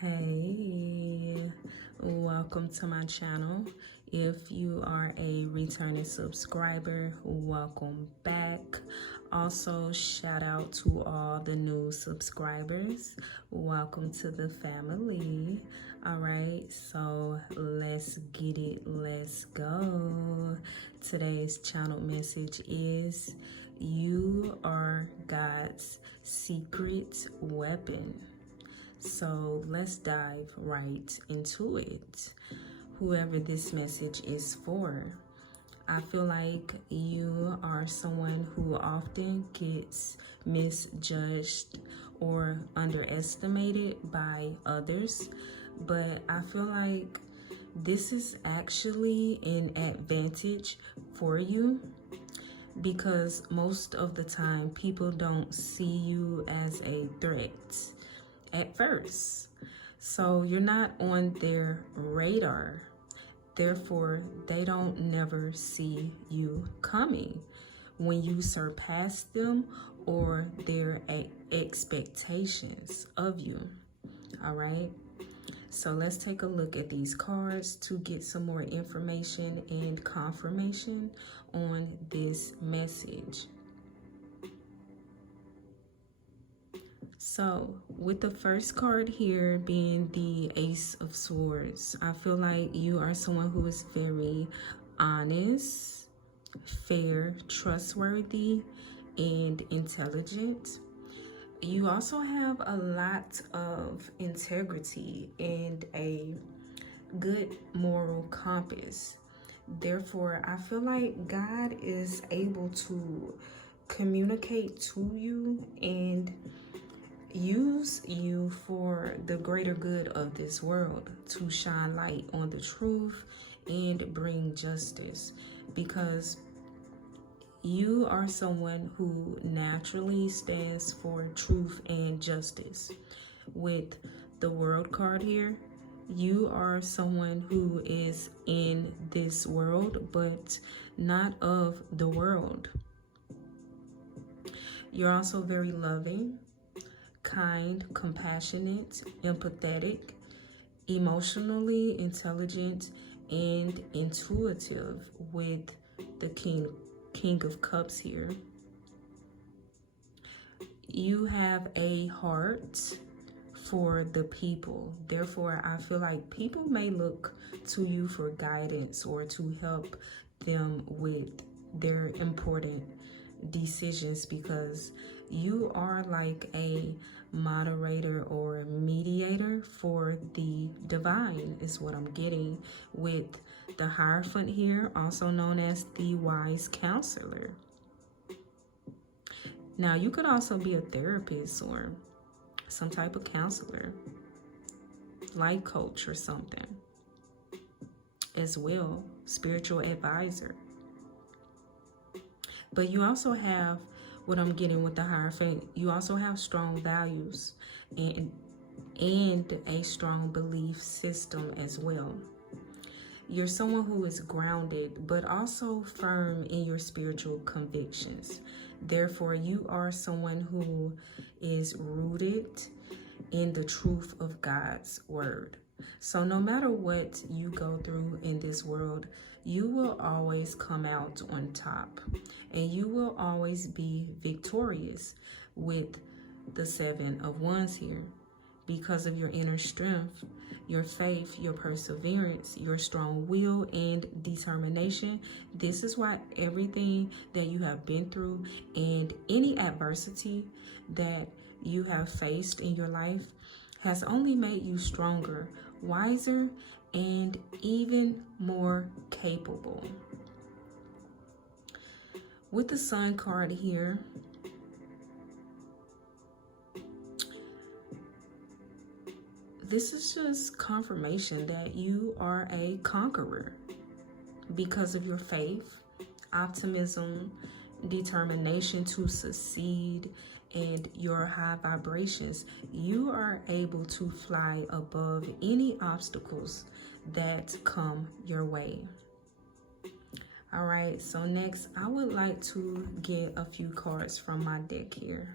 Hey, welcome to my channel. If you are a returning subscriber, welcome back. Also, shout out to all the new subscribers. Welcome to the family. All right, so let's get it. Let's go. Today's channel message is you are God's secret weapon. So let's dive right into it. Whoever this message is for, I feel like you are someone who often gets misjudged or underestimated by others, but I feel like this is actually an advantage for you because most of the time people don't see you as a threat at first. So you're not on their radar. Therefore, they don't never see you coming when you surpass them or their expectations of you. All right. So let's take a look at these cards to get some more information and confirmation on this message. So with the first card here being the Ace of Swords, I feel like you are someone who is very honest, fair, trustworthy, and intelligent. You also have a lot of integrity and a good moral compass. Therefore, I feel like God is able to communicate to you and use you for the greater good of this world, to shine light on the truth and bring justice, because you are someone who naturally stands for truth and justice. With the World card here, you are someone who is in this world but not of the world. You're also very loving, kind, compassionate, empathetic, emotionally intelligent, and intuitive with the King of Cups here. You have a heart for the people. Therefore, I feel like people may look to you for guidance or to help them with their important decisions, because you are like a moderator or mediator for the divine is what I'm getting with the Hierophant here, also known as the wise counselor. Now, you could also be a therapist or some type of counselor, life coach or something as well, spiritual advisor. But you also have what I'm getting with the Hierophant. You also have strong values and a strong belief system as well. You're someone who is grounded, but also firm in your spiritual convictions. Therefore, you are someone who is rooted in the truth of God's word. So no matter what you go through in this world, you will always come out on top, and you will always be victorious with the Seven of Wands here because of your inner strength, your faith, your perseverance, your strong will and determination. This is why everything that you have been through and any adversity that you have faced in your life has only made you stronger, wiser, and even more capable. With the Sun card here, this is just confirmation that you are a conqueror because of your faith, optimism, determination to succeed, and your high vibrations. You are able to fly above any obstacles that come your way. All right, so next I would like to get a few cards from my deck here.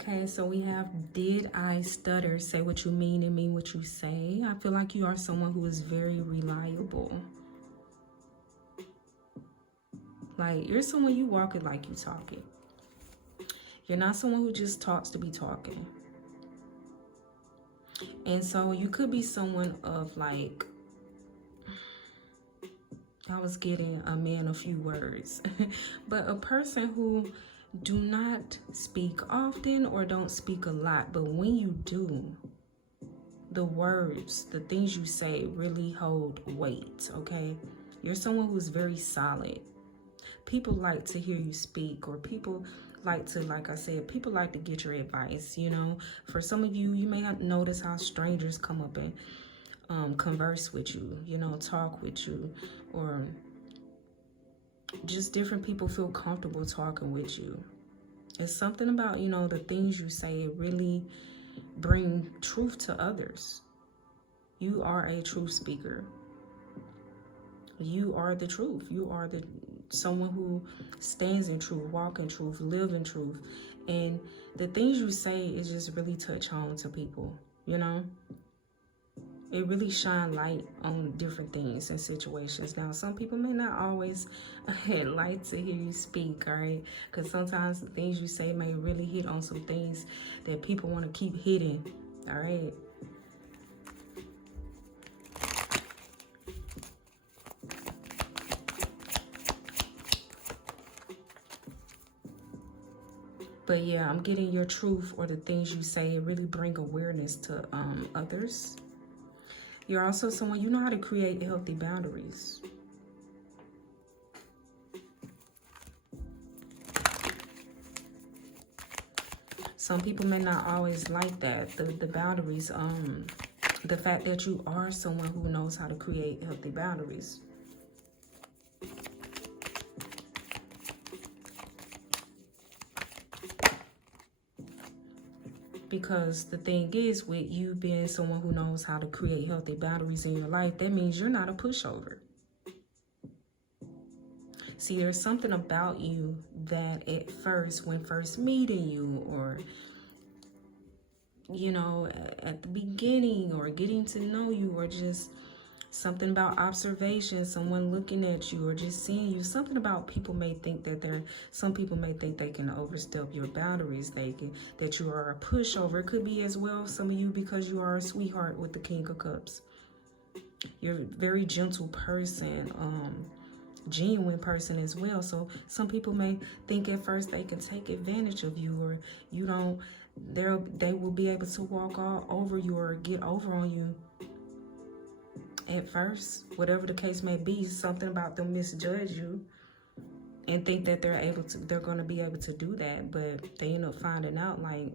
Okay, so we have, did I stutter? Say what you mean and mean what you say. I feel like you are someone who is very reliable. Like, you're someone, you walk it like you talk it. You're not someone who just talks to be talking. And so you could be someone of like, I was getting a man a few words, but a person who do not speak often or don't speak a lot, but when you do, the words, the things you say really hold weight, okay? You're someone who's very solid. People like to hear you speak, or people like to, like I said, people like to get your advice, you know? For some of you, you may have noticed how strangers come up and converse with you, you know, talk with you, or just different people feel comfortable talking with you. It's something about, you know, the things you say really bring truth to others. You are a truth speaker. You are the truth. You are the someone who stands in truth, walk in truth, live in truth. And the things you say is just really touch home to people, you know? It really shine light on different things and situations. Now, some people may not always like to hear you speak, all right? Because sometimes the things you say may really hit on some things that people want to keep hitting, all right? But yeah, I'm getting your truth or the things you say really bring awareness to others. You're also someone, you know how to create healthy boundaries. Some people may not always like that, the boundaries, the fact that you are someone who knows how to create healthy boundaries. Because the thing is, with you being someone who knows how to create healthy boundaries in your life, that means you're not a pushover. See, there's something about you that at first, when first meeting you, or, you know, at the beginning, or getting to know you, or just something about observation, someone looking at you or just seeing you, something about people may think that some people may think they can overstep your boundaries, that you are a pushover. It could be as well, some of you, because you are a sweetheart with the King of Cups. You're a very gentle person, genuine person as well. So some people may think at first they can take advantage of you, or you don't, they will be able to walk all over you or get over on you. At first, whatever the case may be, something about them misjudge you and think that they're going to be able to do that, but they end up finding out like,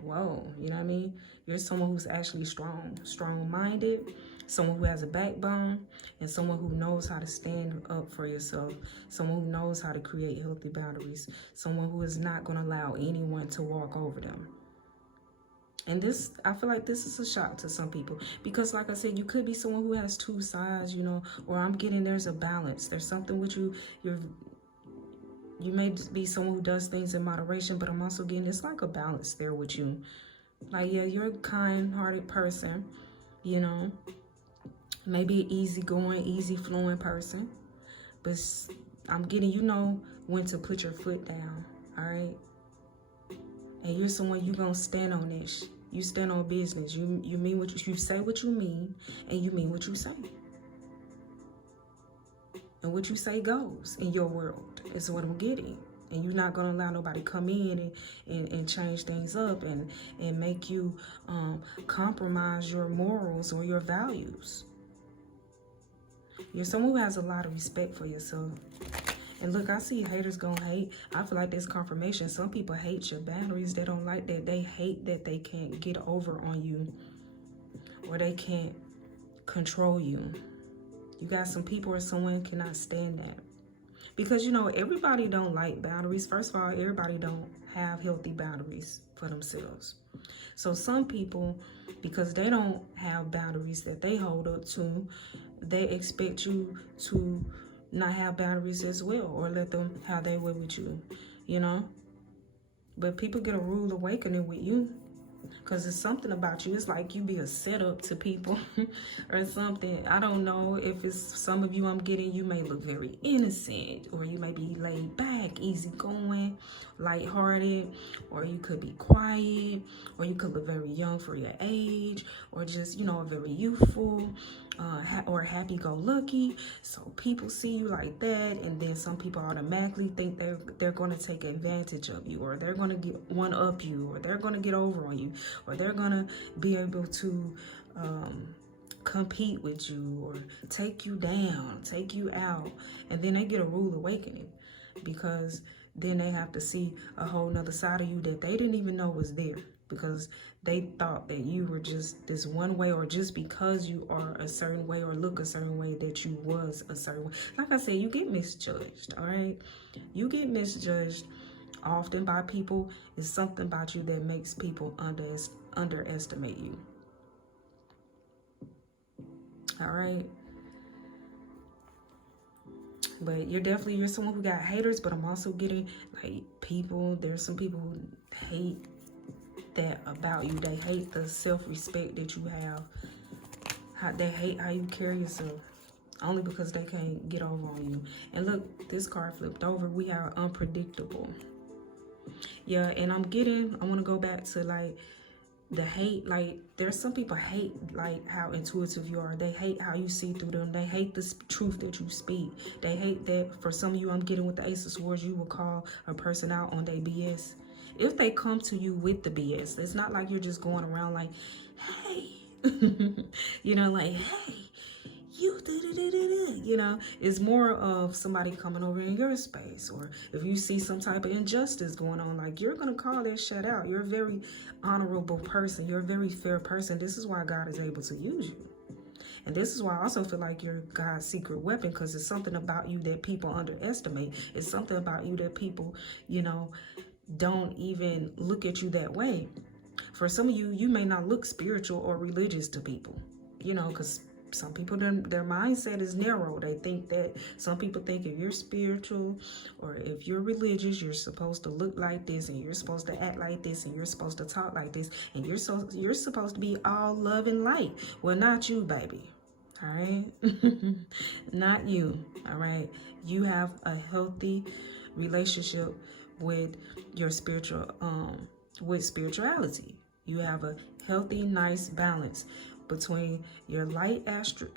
whoa, you know what I mean? You're someone who's actually strong-minded, someone who has a backbone, and someone who knows how to stand up for yourself, someone who knows how to create healthy boundaries, someone who is not going to allow anyone to walk over them. And this, I feel like this is a shock to some people, because like I said, you could be someone who has two sides, you know, or I'm getting there's a balance. There's something with you. You may be someone who does things in moderation, but I'm also getting, it's like a balance there with you. Like, yeah, you're a kind-hearted person, you know, maybe an easygoing, easy-flowing person, but I'm getting, you know, when to put your foot down, all right? And you're someone, you gonna stand on this. You stand on business. You mean what you say, what you mean, and you mean what you say. And what you say goes in your world is what I'm getting. And you're not gonna allow nobody come in and change things up and make you compromise your morals or your values. You're someone who has a lot of respect for yourself. And look, I see haters gonna hate. I feel like there's confirmation. Some people hate your boundaries. They don't like that. They hate that they can't get over on you, or they can't control you. You got some people or someone cannot stand that. Because, you know, everybody don't like boundaries. First of all, everybody don't have healthy boundaries for themselves. So some people, because they don't have boundaries that they hold up to, they expect you to not have boundaries as well, or let them have their way with you, you know? But people get a rude awakening with you. Because it's something about you. It's like you be a setup to people or something. I don't know if it's some of you I'm getting, you may look very innocent, or you may be laid back, easygoing, lighthearted, or you could be quiet, or you could look very young for your age, or just, you know, very youthful, or happy-go-lucky. So people see you like that, and then some people automatically think they're going to take advantage of you, or they're going to get one up you, or they're going to get over on you, or they're going to be able to compete with you, or take you down, take you out. And then they get a rude awakening, because then they have to see a whole nother side of you that they didn't even know was there, because they thought that you were just this one way, or just because you are a certain way or look a certain way that you was a certain way. Like I said, you get misjudged, all right? You get misjudged often by people. It's something about you that makes people underestimate you. All right? But you're someone who got haters, but I'm also getting like people, there's some people who hate that about you. They hate the self-respect that you have. They hate how you carry yourself, only because they can't get over on you. And look, this card flipped over. We are unpredictable. Yeah, and I want to go back to like the hate. Like, there's some people hate like how intuitive you are. They hate how you see through them. They hate the truth that you speak. They hate that, for some of you, I'm getting with the Ace of Swords, you will call a person out on their BS. If they come to you with the BS, it's not like you're just going around like, hey, you know, like, hey, you you know, it's more of somebody coming over in your space. Or if you see some type of injustice going on, like, you're gonna call that shit out. You're a very honorable person. You're a very fair person. This is why God is able to use you. And this is why I also feel like you're God's secret weapon, because it's something about you that people underestimate. It's something about you that people, you know, don't even look at you that way. For some of you, you may not look spiritual or religious to people, you know, because some people, their mindset is narrow. They think that, some people think if you're spiritual or if you're religious, you're supposed to look like this, and you're supposed to act like this, and you're supposed to talk like this, and you're supposed to be all love and light. Well, not you, baby. All right? Not you. All right? You have a healthy relationship with your with spirituality. You have a healthy, nice balance between your light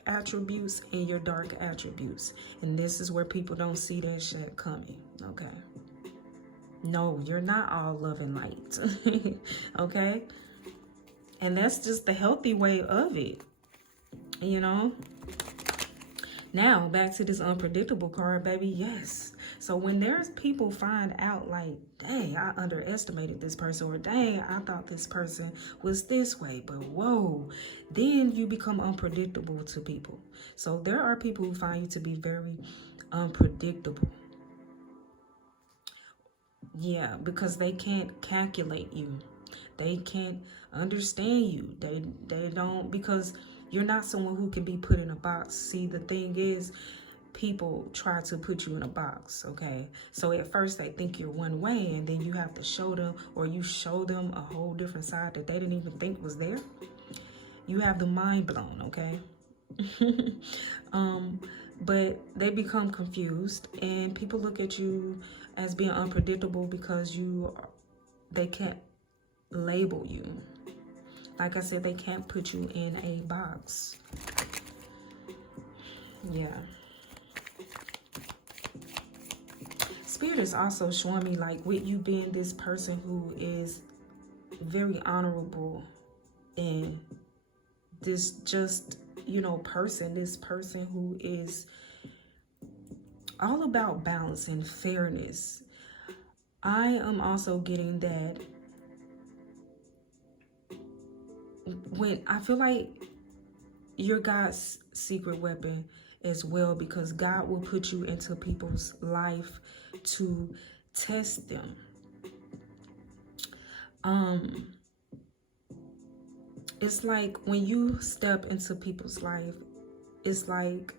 attributes and your dark attributes. And this is where people don't see that shit coming, okay? No, you're not all love and light, okay? And that's just the healthy way of it, you know? Now, back to this unpredictable card, baby. Yes. So when there's people find out like, dang, I underestimated this person, or dang, I thought this person was this way, but whoa, then you become unpredictable to people. So there are people who find you to be very unpredictable. Yeah, because they can't calculate you. They can't understand you. They don't, because you're not someone who can be put in a box. See, the thing is, people try to put you in a box, okay? So at first they think you're one way, and then you have to show them, or you show them a whole different side that they didn't even think was there. You have the mind blown, okay? But they become confused, and people look at you as being unpredictable because they can't label you. Like I said, they can't put you in a box. Yeah. Spirit is also showing me, like, with you being this person who is very honorable, and this just, you know, this person who is all about balance and fairness. I am also getting that when I feel like you're God's secret weapon as well, because God will put you into people's life to test them. It's like when you step into people's life, it's like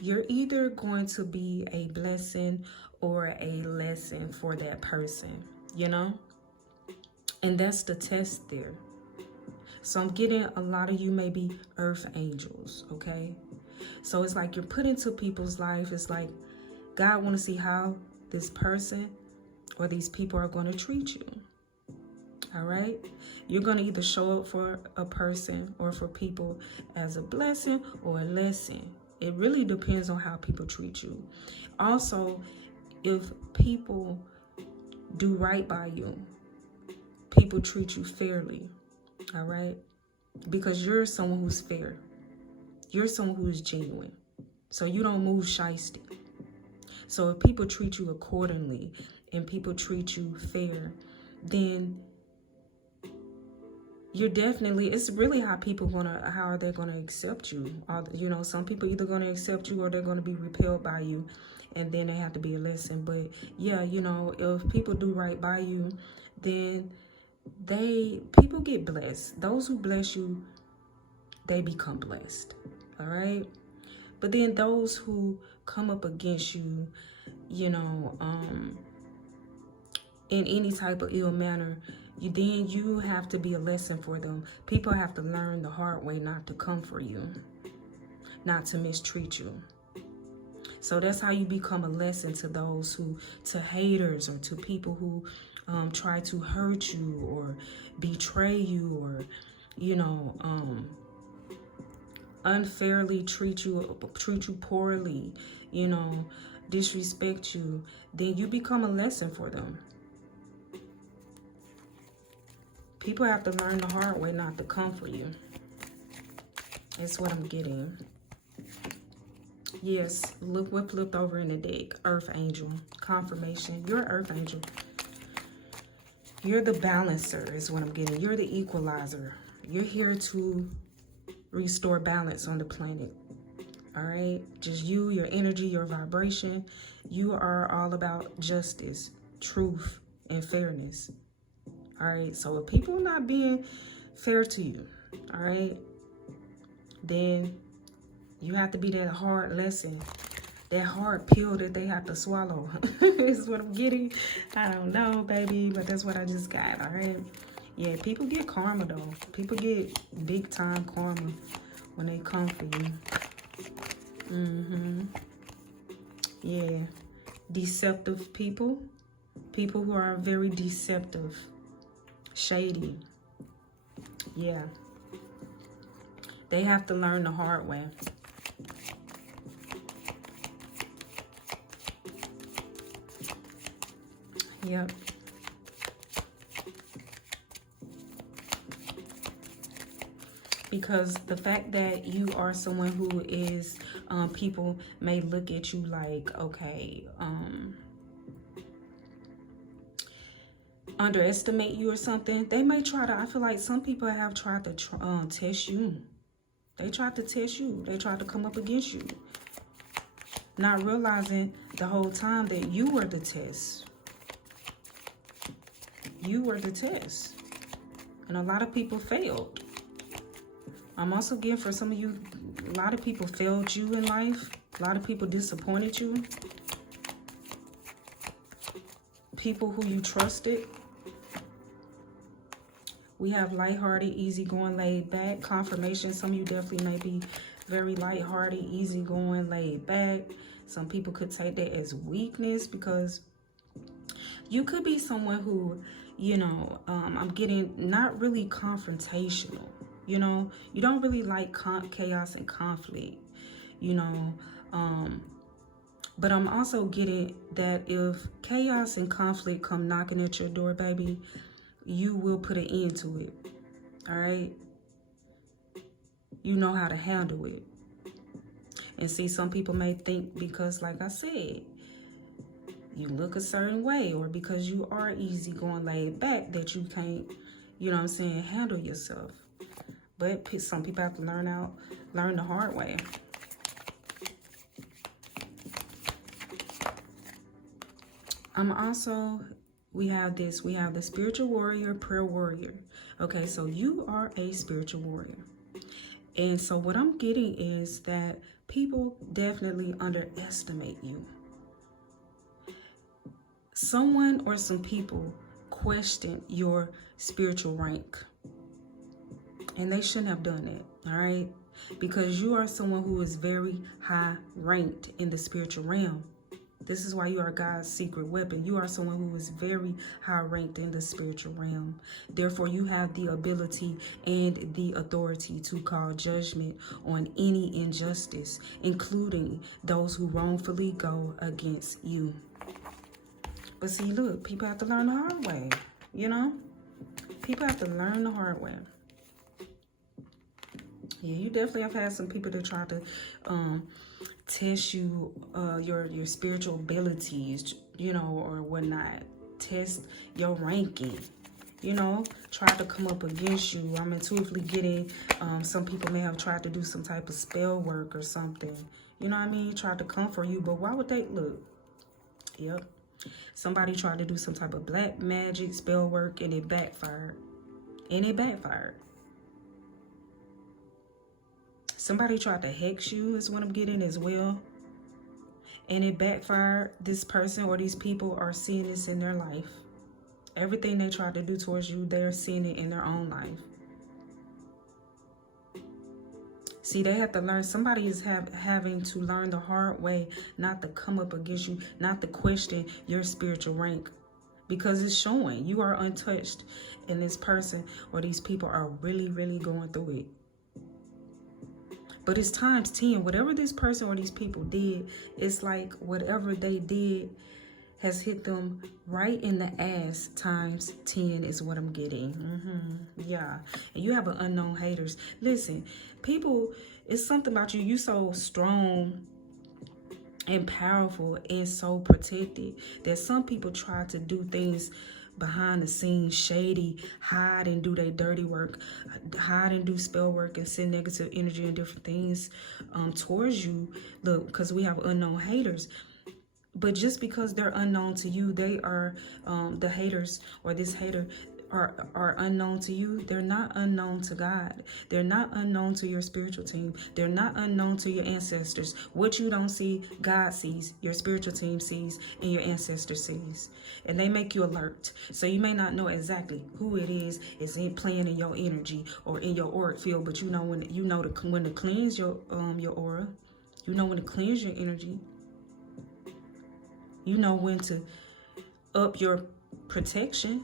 you're either going to be a blessing or a lesson for that person, you know? And that's the test there. So I'm getting a lot of you may be earth angels, okay? So it's like you're put into people's life. It's like God want to see how this person or these people are going to treat you. All right? You're going to either show up for a person or for people as a blessing or a lesson. It really depends on how people treat you. Also, if people do right by you, people treat you fairly. All right? Because you're someone who's fair. You're someone who is genuine. So you don't move shysty. So if people treat you accordingly and people treat you fair, then you're definitely, it's really how are they gonna accept you. You know, some people either gonna accept you or they're gonna be repelled by you, and then they have to be a lesson. But yeah, you know, if people do right by you, then people get blessed. Those who bless you, they become blessed. All right. But then those who come up against you, you know, in any type of ill manner, you have to be a lesson for them. People have to learn the hard way not to come for you, not to mistreat you. So that's how you become a lesson to to haters or to people who try to hurt you or betray you or, you know, unfairly treat you poorly, you know, disrespect you. Then you become a lesson for them. People have to learn the hard way not to come for you. That's what I'm getting. Yes, look what flipped over in the deck. Earth angel. Confirmation. You're an earth angel. You're the balancer is what I'm getting. You're the equalizer. You're here to restore balance on the planet. All right? Just you, your energy, your vibration. You are all about justice, truth, and fairness. All right? So if people are not being fair to you, all right, then you have to be that hard lesson, that hard pill that they have to swallow. Is what I'm getting. I don't know, baby, but that's what I just got. All right. Yeah, people get karma though. People get big time karma when they come for you. Yeah. Deceptive people. People who are very deceptive. Shady. Yeah. They have to learn the hard way. Yep. Because the fact that you are someone who is, people may look at you like, okay, underestimate you or something. They may try to, I feel like some people have tried to test you. They tried to test you. They tried to come up against you. Not realizing the whole time that you were the test. You were the test. And a lot of people failed. I'm also getting for some of you, a lot of people failed you in life. A lot of people disappointed you. People who you trusted. We have lighthearted, easygoing, laid back. Confirmation. Some of you definitely may be very lighthearted, easygoing, laid back. Some people could take that as weakness because you could be someone who, you know, I'm getting not really confrontational. You know, you don't really like chaos and conflict, you know. But I'm also getting that if chaos and conflict come knocking at your door, baby, you will put an end to it. All right? You know how to handle it. And see, some people may think because, like I said, you look a certain way or because you are easygoing, laid back, that you can't, you know what I'm saying, handle yourself. But some people have to learn the hard way. We have the spiritual warrior, prayer warrior. Okay, so you are a spiritual warrior. And so what I'm getting is that people definitely underestimate you. Someone or some people questioned your spiritual rank. And they shouldn't have done that, all right? Because you are someone who is very high ranked in the spiritual realm. This is why you are God's secret weapon. You are someone who is very high ranked in the spiritual realm. Therefore, you have the ability and the authority to call judgment on any injustice, including those who wrongfully go against you. But see, look, people have to learn the hard way, you know? People have to learn the hard way. Yeah, you definitely have had some people that try to test you, your spiritual abilities, you know, or whatnot. Test your ranking, you know, try to come up against you. I'm intuitively getting some people may have tried to do some type of spell work or something. You know what I mean? Tried to come for you, but why would they? Look, yep. Somebody tried to do some type of black magic spell work and it backfired. And it backfired. Somebody tried to hex you is what I'm getting as well. And it backfired. This person or these people are seeing this in their life. Everything they tried to do towards you, they're seeing it in their own life. See, they have to learn. Somebody is having to learn the hard way not to come up against you, not to question your spiritual rank. Because it's showing you are untouched. And this person or these people are really, really going through it. But it's times 10. Whatever this person or these people did, it's like whatever they did has hit them right in the ass times 10 is what I'm getting. Yeah. And you have an unknown haters. Listen, people, it's something about you. You so strong and powerful and so protected that some people try to do things behind the scenes, shady, hide and do their dirty work, hide and do spell work and send negative energy and different things towards you. Look, because we have unknown haters. But just because they're unknown to you, they are the haters or this hater are unknown to you. They're not unknown to God. They're not unknown to your spiritual team. They're not unknown to your ancestors. What you don't see, God sees, your spiritual team sees, and your ancestor sees. And they make you alert. So you may not know exactly who it is playing in your energy or in your auric field, but you know when to cleanse your aura. You know when to cleanse your energy. You know when to up your protection.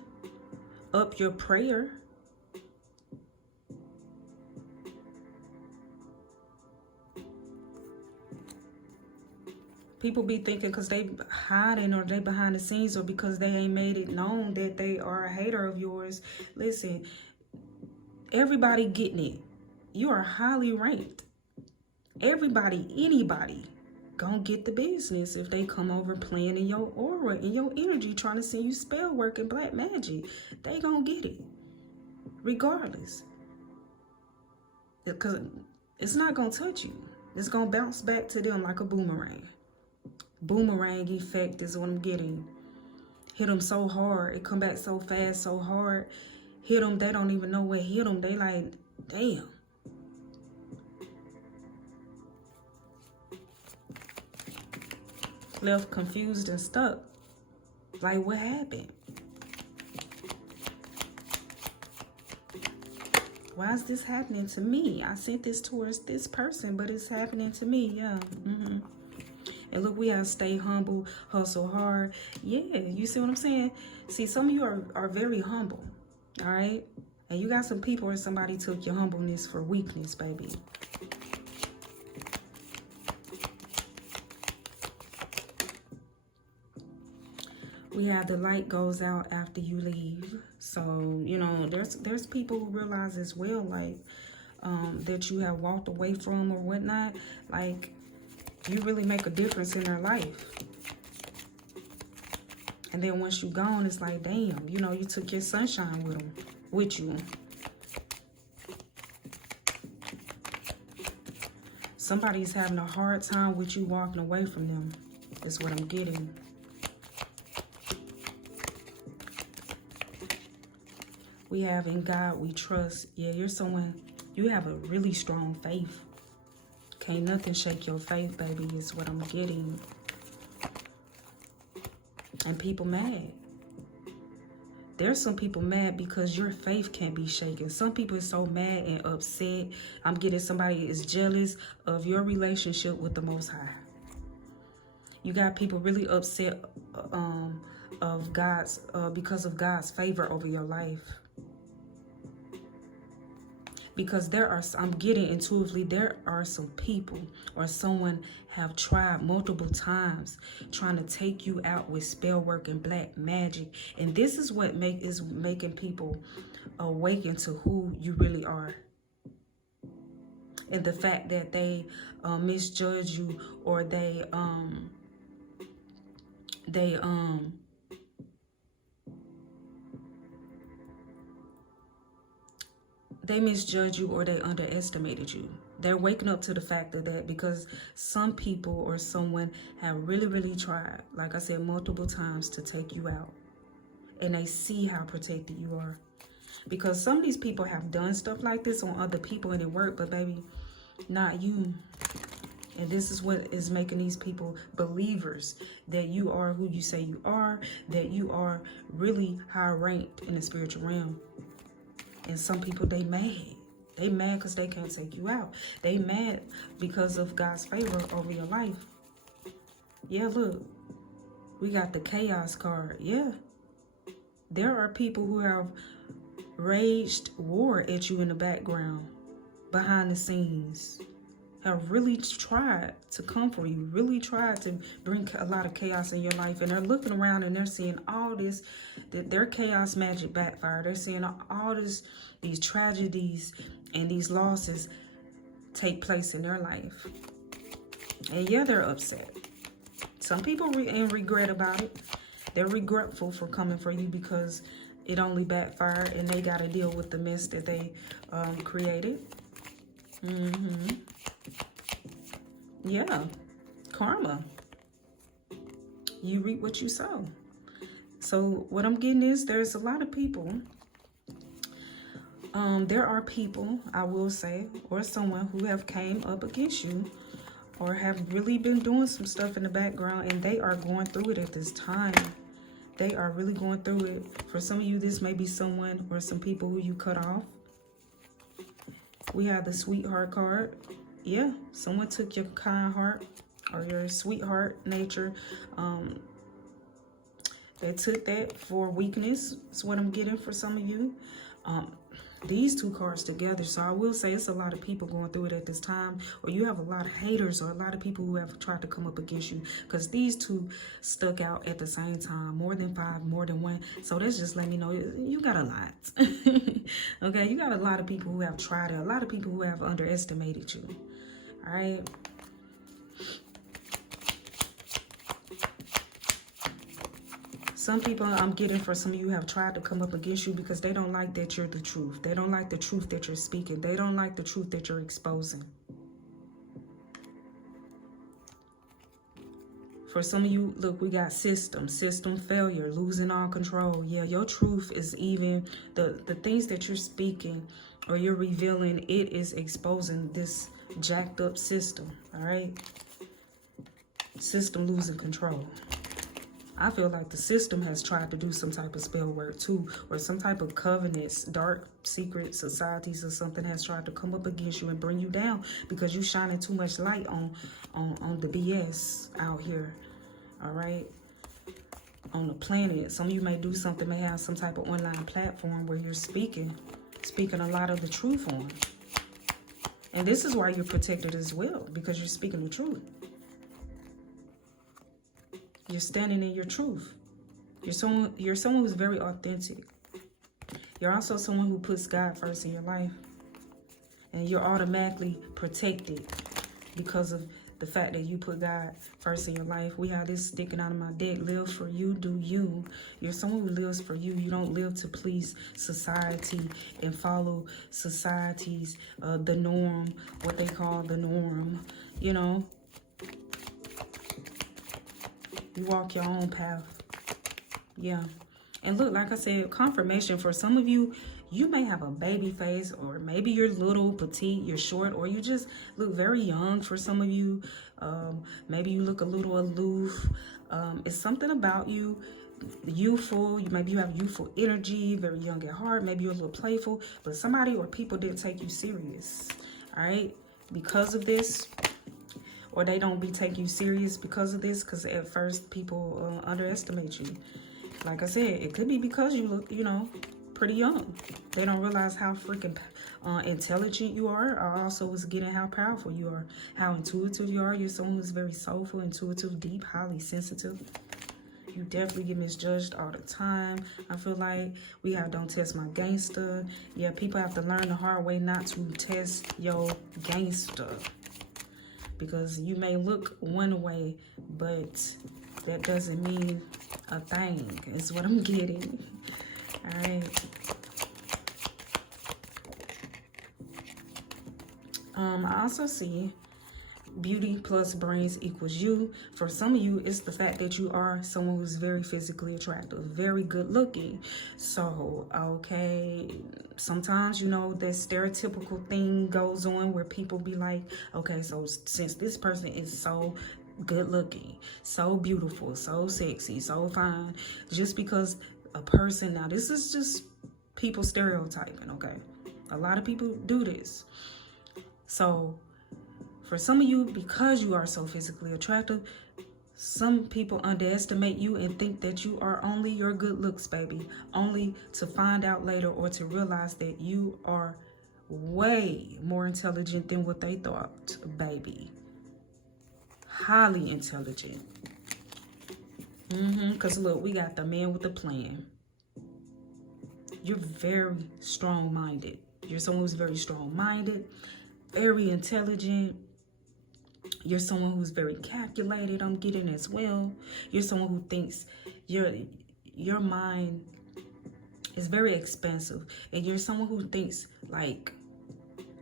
Up your prayer. People be thinking because they hiding or they behind the scenes or because they ain't made it known that they are a hater of yours. Listen, everybody getting it. You are highly ranked. Everybody, anybody gonna get the business if they come over playing in your aura, in your energy, trying to send you spell work and black magic. They gonna get it regardless, because it's not gonna touch you. It's gonna bounce back to them like a boomerang. Boomerang effect is what I'm getting. Hit them so hard, it come back so fast, so hard. Hit them, they don't even know what hit them. They like, damn. Left confused and stuck. Like, what happened? Why is this happening to me? I sent this towards this person, but it's happening to me. Yeah. And look, we have to stay humble, hustle hard. Yeah, you see what I'm saying? See, some of you are very humble, all right? And you got some people where somebody took your humbleness for weakness, baby. We have the light goes out after you leave. So, you know, there's people who realize as well, like, that you have walked away from or whatnot. Like, you really make a difference in their life. And then once you're gone, it's like, damn, you know, you took your sunshine with you. Somebody's having a hard time with you walking away from them. That's what I'm getting. We have in God we trust. Yeah, you're someone, you have a really strong faith. Can't nothing shake your faith, baby, is what I'm getting. And people mad. There's some people mad because your faith can't be shaken. Some people are so mad and upset. I'm getting somebody is jealous of your relationship with the Most High. You got people really upset of God's because of God's favor over your life. Because I'm getting intuitively, there are some people or someone have tried multiple times trying to take you out with spell work and black magic. And this is what is making people awaken to who you really are. And the fact that they misjudge you, or they misjudged you, or they underestimated you. They're waking up to the fact of that because some people or someone have really tried, like I said, multiple times to take you out. And they see how protected you are. Because some of these people have done stuff like this on other people and it worked, but baby, not you. And this is what is making these people believers that you are who you say you are, that you are really high ranked in the spiritual realm. And some people, they mad. They mad because they can't take you out. They mad because of God's favor over your life. Yeah, look. We got the chaos card. Yeah. There are people who have raged war at you in the background, behind the scenes. Have really tried to come for you, really tried to bring a lot of chaos in your life. And they're looking around and they're seeing all this, that their chaos magic backfire. They're seeing all these tragedies and these losses take place in their life. And yeah, they're upset. Some people in regret about it. They're regretful for coming for you because it only backfired and they got to deal with the mess that they created. Yeah, karma. You reap what you sow. So what I'm getting is there's a lot of people. There are people, I will say, or someone who have came up against you or have really been doing some stuff in the background, and they are going through it at this time. They are really going through it. For some of you, this may be someone or some people who you cut off. We have the sweetheart card. Yeah, someone took your kind heart or your sweetheart nature. They took that for weakness. That's what I'm getting for some of you. These two cards together. So I will say it's a lot of people going through it at this time, or you have a lot of haters or a lot of people who have tried to come up against you, because these two stuck out at the same time, more than 5, more than 1. So that's just letting me know you got a lot. Okay, you got a lot of people who have tried it, a lot of people who have underestimated you. All right. Some people I'm getting for some of you have tried to come up against you because they don't like that you're the truth. They don't like the truth that you're speaking. They don't like the truth that you're exposing. For some of you, look, we got system failure, losing all control. Yeah, your truth is even the things that you're speaking or you're revealing, it is exposing this jacked up system. All right. System losing control. I feel like the system has tried to do some type of spell work too, or some type of covenants, dark secret societies or something has tried to come up against you and bring you down because you shining too much light on the BS out here. All right. On the planet. Some of you may do something, may have some type of online platform where you're speaking a lot of the truth on. And this is why you're protected as well, because you're speaking the truth. You're standing in your truth. You're someone who's very authentic. You're also someone who puts God first in your life. And you're automatically protected because of the fact that you put God first in your life. We have this sticking out of my deck. Live for you, do you. You're someone who lives for you. You don't live to please society and follow society's, the norm, what they call the norm, you know. You walk your own path. Yeah. And look, like I said, confirmation for some of you, you may have a baby face, or maybe you're little, petite, you're short, or you just look very young for some of you. Maybe you look a little aloof. It's something about you youthful. Maybe you have youthful energy, very young at heart. Maybe you're a little playful, but somebody or people didn't take you serious. All right, because of this, or they don't be taking you serious because of this. Because at first people underestimate you. Like I said, it could be because you look, you know, pretty young. They don't realize how freaking intelligent you are. I also was getting how powerful you are, how intuitive you are. You're someone who's very soulful, intuitive, deep, highly sensitive. You definitely get misjudged all the time. I feel like we have don't test my gangster. Yeah, people have to learn the hard way not to test your gangster. Because you may look one way, but that doesn't mean a thing, is what I'm getting. All right. I also see beauty plus brains equals you. For some of you, it's the fact that you are someone who's very physically attractive, very good looking. So, okay, sometimes, you know, that stereotypical thing goes on where people be like, okay, so since this person is so good looking, so beautiful, so sexy, so fine, just because a person, now this is just people stereotyping, okay? A lot of people do this. So for some of you, because you are so physically attractive, some people underestimate you and think that you are only your good looks, baby. Only to find out later or to realize that you are way more intelligent than what they thought, baby. Highly intelligent. Because look, we got the man with the plan. You're very strong-minded. You're someone who's very strong-minded, very intelligent. You're someone who's very calculated, I'm getting as well. You're someone who thinks your mind is very expansive. And you're someone who thinks like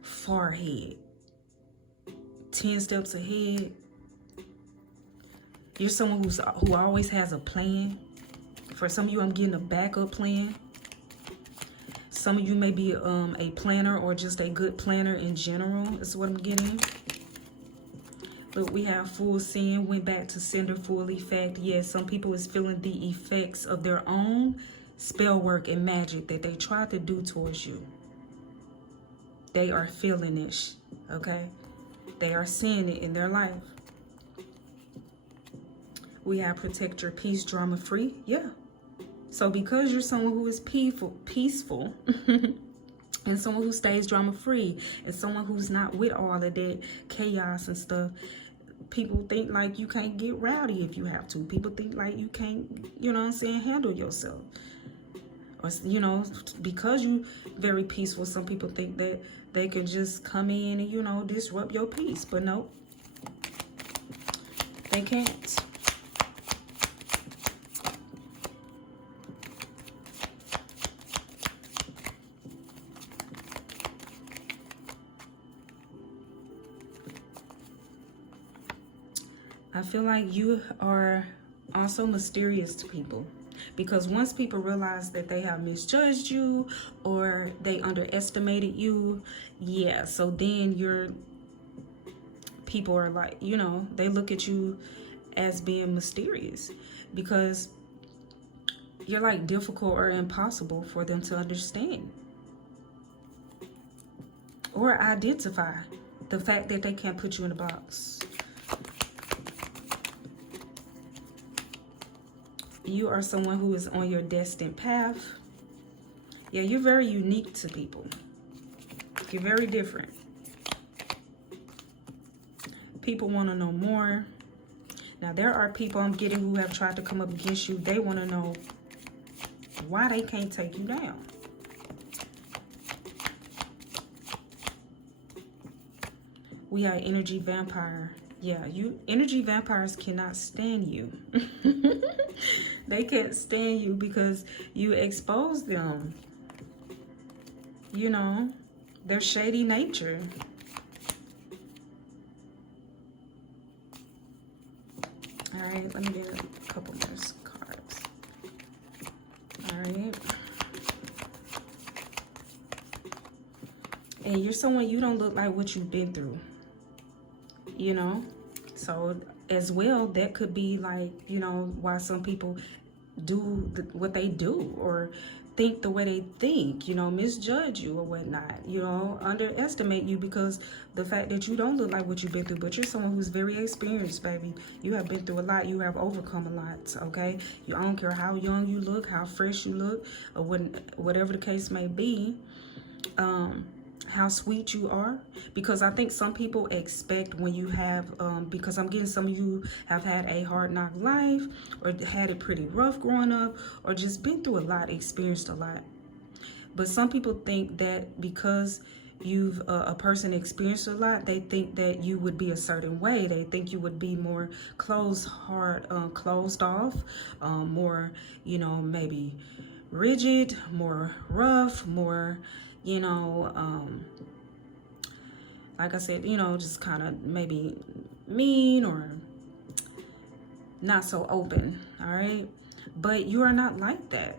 far ahead. 10 steps ahead. You're someone who always has a plan. For some of you, I'm getting a backup plan. Some of you may be a planner or just a good planner in general, is what I'm getting. Look, we have full sin, went back to sender, full effect. Yes, some people is feeling the effects of their own spell work and magic that they tried to do towards you. They are feeling it, okay? They are seeing it in their life. We have protect your peace, drama free. Yeah. So because you're someone who is peaceful and someone who stays drama free and someone who's not with all of that chaos and stuff, people think like you can't get rowdy if you have to. People think like you can't, you know what I'm saying, handle yourself. Or, you know, because you very peaceful, some people think that they can just come in and, you know, disrupt your peace. But no, they can't. I feel like you are also mysterious to people, because once people realize that they have misjudged you or they underestimated you, yeah, so then people are like, you know, they look at you as being mysterious because you're like difficult or impossible for them to understand or identify. The fact that they can't put you in a box. You are someone who is on your destined path. Yeah, you're very unique to people. You're very different. People want to know more. Now, there are people I'm getting who have tried to come up against you. They want to know why they can't take you down. We are energy vampire. Yeah, energy vampires cannot stand you. They can't stand you because you expose them. You know, their shady nature. All right, let me get a couple more cards. All right. And you're someone, you don't look like what you've been through. You know, so as well, that could be like, you know, why some people do what they do, or think the way they think, you know, misjudge you or whatnot, you know, underestimate you because the fact that you don't look like what you've been through, but you're someone who's very experienced, baby. You have been through a lot. You have overcome a lot, okay? I don't care how young you look, how fresh you look, or whatever the case may be. How sweet you are, because I think some people expect when you have because I'm getting some of you have had a hard knock life, or had it pretty rough growing up, or just been through a lot, experienced a lot. But some people think that because you've a person experienced a lot, they think that you would be a certain way. They think you would be more closed off, more, you know, maybe rigid, more rough, more, you know, like I said, you know, just kind of maybe mean or not so open, all right? But you are not like that.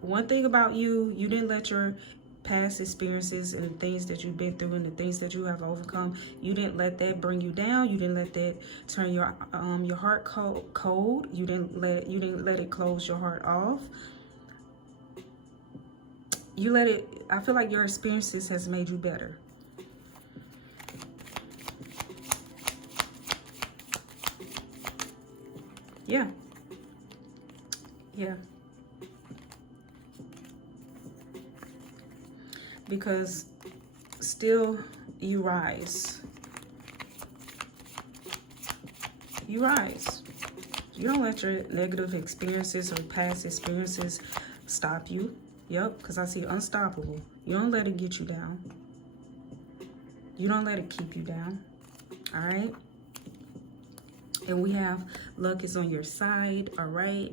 One thing about you, you didn't let your past experiences and the things that you've been through and the things that you have overcome, you didn't let that bring you down. You didn't let that turn your heart cold. You didn't let it close your heart off. You let it, I feel like your experiences has made you better. Yeah. Yeah. Because still you rise. You rise. You don't let your negative experiences or past experiences stop you. Yep, because I see unstoppable. You don't let it get you down. You don't let it keep you down. All right? And we have luck is on your side, all right?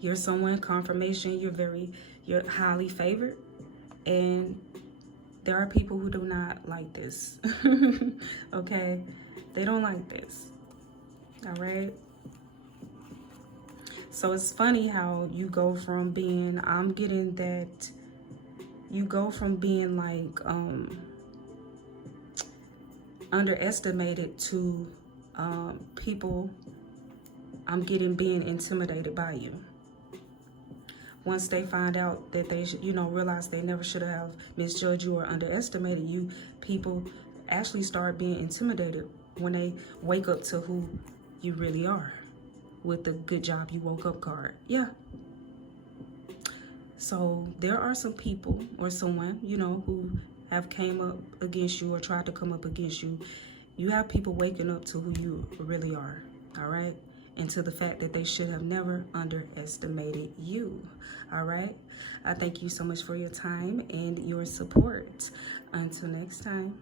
You're someone, confirmation, you're highly favored. And there are people who do not like this, okay? They don't like this, all right? So it's funny how you go from being, I'm getting that, you go from being like underestimated to people, I'm getting being intimidated by you. Once they find out that they should, you know, realize they never should have misjudged you or underestimated you, people actually start being intimidated when they wake up to who you really are with the good job you woke up card. Yeah. So there are some people or someone, you know, who have came up against you or tried to come up against you. You have people waking up to who you really are, all right? And to the fact that they should have never underestimated you, all right? I thank you so much for your time and your support. Until next time.